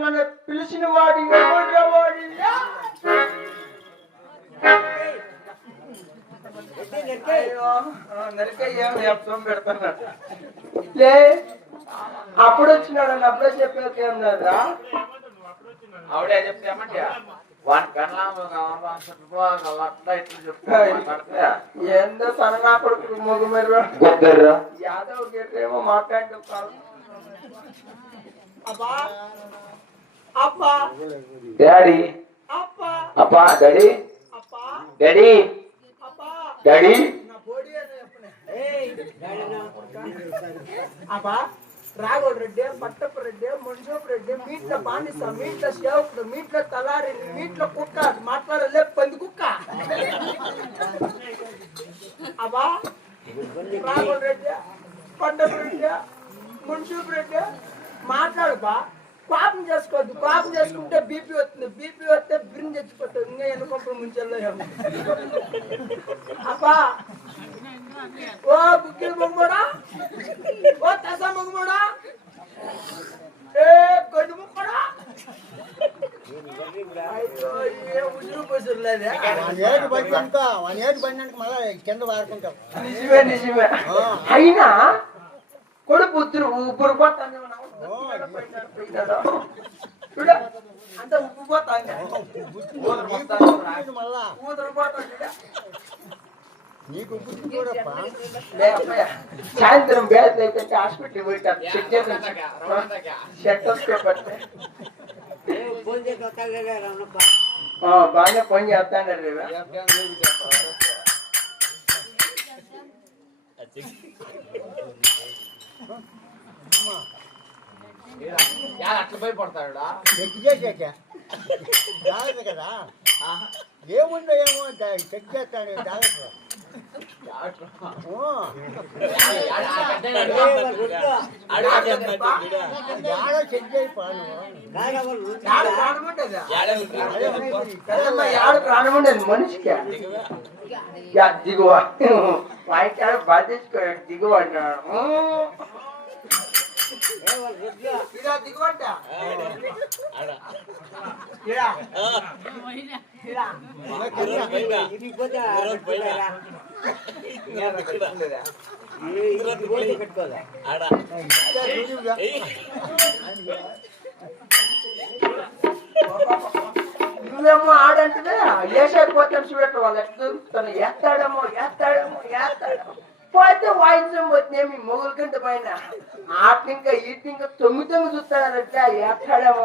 నన్ను పిలిచిన వాడు ఎవరు వాడు లే అప్పుడు వచ్చినాడు అప్పుడే చెప్పేదా ఆవిడే చెప్తామంటే వాడి కన్నా ఏందో సనగా కొడుకు మొగ్గు మీరు యాదవ్ గేట్లేమో మాట్లాడి డాడీ అప్పా daddy daddy daddy Raghava Reddy పట్టపు రెడ్డి మున్సూపు రెడ్డి మీట్ల బానిస మీట్ల సేవకుడు మీట్ల తలారి మీట్ల కుక్క మాట్లాడలే పంది కుక్క అబ్బా రాఘవ రెడ్డి పట్టపు రెడ్డి మున్సూపు రెడ్డి మాట్లాడుబా పాపం చేసుకోవద్దు పాపం చేసుకుంటే బీపీ వస్తుంది బీపీ వస్తే బిర్ని తెచ్చిపోతుంది ఇంకా ఎన్నుకొంపలు ముంచెల్లో అబ్బా ఓ బుక్కిలు మొగ్గడా ఓ తస మొగ్గడా ఏ గడ్డి ముక్కడా అయ్యో ఏ ఉసురు పసురు లేదే కింద వాడుకుంటాం నిజమే నిజమే అయినా కొడుకు ఉత్తరు ఊపిరి పోతాను చూడ అంత ఉప్పు పోతాను ఊదరు పోతాను సాయంత్రం బ్యాగ్ అయితే హాస్పిటల్ పోయిటారు చెక్ చేసి బాగానే పని చేస్తాను అట్లా భయపడతాడు కదా ఏముందో ఏమో చెక్ చేస్తాడు జాగ్రత్త చెక్ చేయిపోను ప్రాణముండదు మనిషికి దిగువ వాయికాడ బాధేసుకోండి దిగువ అంటున్నాడు దిగువంట నువ్వేమో ఆడంటే వేసేపోతాను చూడట వాళ్ళు ఎట్లా ఎత్తాడమో పోతే వాయించడం పోతే మీ మొగుల కంటే పైన ఆట ఇంకా ఈట ఇంకా తొమ్మిది చూస్తాడంటే ఎత్తాడేమో